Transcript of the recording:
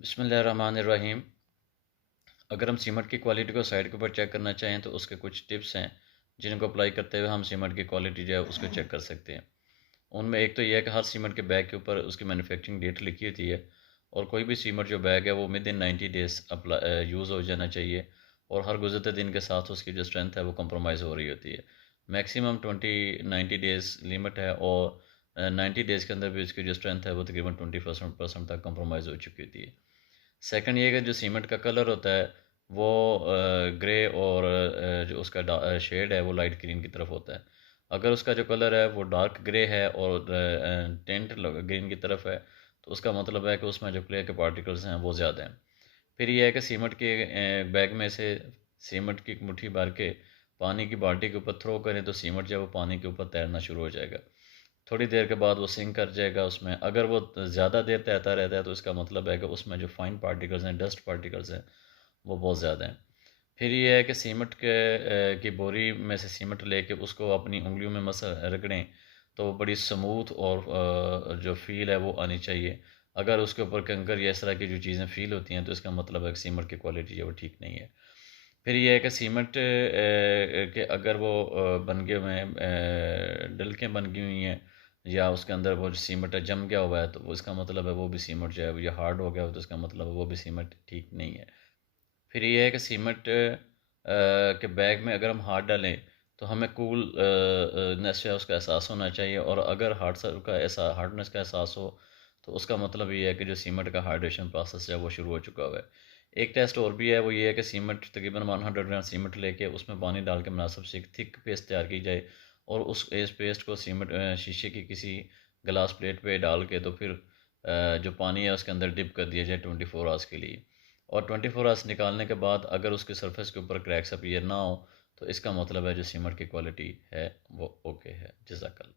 बिस्मिल्लाहिर्रहमानिर्रहीम। अगर हम सीमेंट की क्वालिटी को साइड के ऊपर चेक करना चाहें तो उसके कुछ टिप्स हैं जिनको अप्लाई करते हुए हम सीमेंट की क्वालिटी जो है उसको चेक कर सकते हैं। उनमें एक तो यह है कि हर सीमेंट के बैग के ऊपर उसकी मैन्युफैक्चरिंग डेट लिखी होती है और कोई भी सीमेंट जो बैग है वो विद इन 90 डेज़ यूज़ हो जाना चाहिए और हर गुजरते दिन के साथ उसकी जो स्ट्रेंथ है वो कंप्रोमाइज़ हो रही होती है। मैक्सिमम 90 डेज़ लिमिट है और 90 डेज़ के अंदर भी उसकी जो स्ट्रेंथ है वो तकरीबन 20% तक कंप्रोमाइज़ हो चुकी होती है। सेकंड ये है कि जो सीमेंट का कलर होता है वो ग्रे और जो उसका शेड है वो लाइट ग्रीन की तरफ होता है। अगर उसका जो कलर है वो डार्क ग्रे है और टेंट ग्रीन की तरफ है तो उसका मतलब है कि उसमें जो क्ले के पार्टिकल्स हैं वो ज़्यादा हैं। फिर ये है कि सीमेंट के बैग में से सीमेंट की मुट्ठी भर के पानी की बाल्टी के ऊपर थ्रो करें तो सीमेंट जो है वो पानी के ऊपर तैरना शुरू हो जाएगा। थोड़ी देर के बाद वो सिंक कर जाएगा उसमें। अगर वो ज़्यादा देर तैरता रहता है तो इसका मतलब है कि उसमें जो फाइन पार्टिकल्स हैं, डस्ट पार्टिकल्स हैं, वो बहुत ज़्यादा हैं। फिर ये है कि सीमेंट की बोरी में से सीमेंट लेके उसको अपनी उंगलियों में मस रगड़ें तो बड़ी स्मूथ और जो फील है वो आनी चाहिए। अगर उसके ऊपर कंकर या इस तरह की जो चीज़ें फील होती हैं तो इसका मतलब है कि सीमेंट की क्वालिटी जो है वो ठीक नहीं है। फिर ये है कि सीमेंट के अगर वो बन गए हुए हैं, डलकें बन गई हुई हैं या उसके अंदर वो जो सीमेंट है जम गया हुआ है तो वो इसका मतलब है वो भी सीमेंट जो है वो ये हार्ड हो गया हो तो इसका मतलब है वो भी सीमेंट ठीक नहीं है। फिर ये है कि सीमेंट के बैग में अगर हम हाथ डालें तो हमें कूल नेस है उसका एहसास होना चाहिए और अगर हार्डनेस का एहसास हो तो उसका मतलब ये है कि जो सीमेंट का हाइड्रेशन प्रोसेस है वो शुरू हो चुका हुआ है। एक टेस्ट और भी है वो ये है कि सीमेंट तकरीबन 100 ग्राम सीमेंट लेके उसमें पानी डाल के मुनासिब से एक थिक पेस्ट तैयार की जाए और उस इस पेस्ट को शीशे की किसी गिलास प्लेट पे डाल के तो फिर जो पानी है उसके अंदर डिप कर दिया जाए 24 आवर्स के लिए। और 24 आवर्स निकालने के बाद अगर उसके सरफेस के ऊपर क्रैक्स अपीयर ना हो तो इसका मतलब है जो सीमेंट की क्वालिटी है वो ओके है। जज़ाकल्लाह।